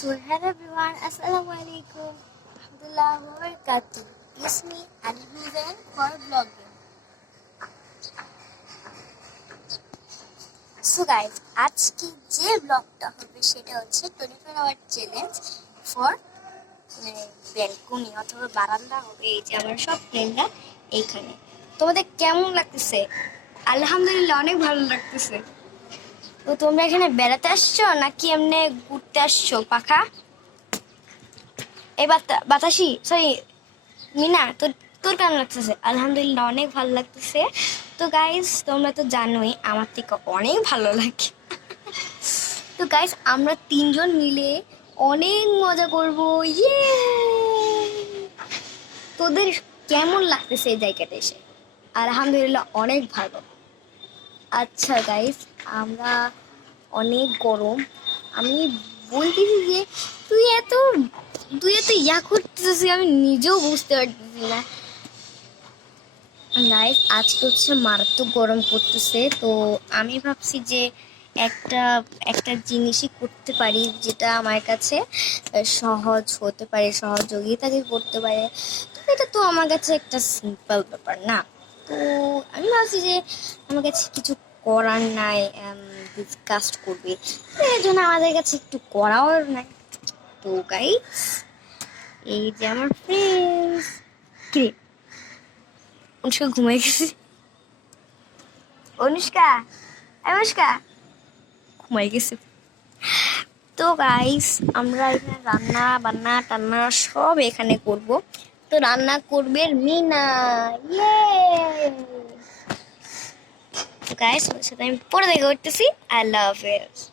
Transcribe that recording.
So hello everyone, Assalamu alaikum, Alhamdulillah wa barakatuh. It's me, Ali Hussein for vlogging. So guys, আজকে যে ব্লগটা হবে সেটা হচ্ছে 24 hour চ্যালেঞ্জ ফর ব্যালকনি অথবা বারান্দা হবে। এই যে আমার সব ফ্রেন্ডরা এইখানে। তোমাদের কেমন লাগতেছে? আলহামদুলিল্লাহ অনেক ভালো লাগতেছে। তো তোমরা এখানে বেড়াতে আসছো নাকি এমনি ঘুরতে আসছো? পাখা এই বাতাসি সরি মিনা, তোর কেমন লাগতেছে? আলহামদুলিল্লাহ অনেক ভালো লাগতেছে। তো গাইস তোমরা তো জানোই আমার থেকে অনেক ভালো লাগে। তো গাইস আমরা তিনজন মিলে অনেক মজা করবো। ইয়ে, তোদের কেমন লাগতেছে এই জায়গাটা এসে? আলহামদুলিল্লাহ অনেক ভালো। আচ্ছা গাইস, আমরা অনেক গরম। আমি বলতেছি যে তুই এত ইয়া করতেছিস, আমি নিজেও বুঝতে পারতেছি না। গাইস আজকে হচ্ছে মারাত্মক গরম পড়তেছে, তো আমি ভাবছি যে একটা জিনিসই করতে পারি যেটা আমার কাছে সহজ হতে পারে, সহযোগিতাকে করতে পারে। তো এটা তো আমার কাছে একটা সিম্পল ব্যাপার না। তো আমি ভাবছি যে আমার কাছে কিছু করার নাই, ডিসকাস্ট করবে, এর জন্য আমাদের কাছে একটু করাও নাই। তো গাইস এই যে আমার ফ্রেন্ডস, কি অনুষ্কা ঘুমাই গেছে। অনুষ্কা ঘুমাই গেছে। তো গাইস আমরা এখানে রান্না বান্না টান্না সব এখানে করব। তো রান্না করবে মিনা। ইয়ে, তো গাইস ওর সাথে আমি পরে দেখা করতেছি। I love you.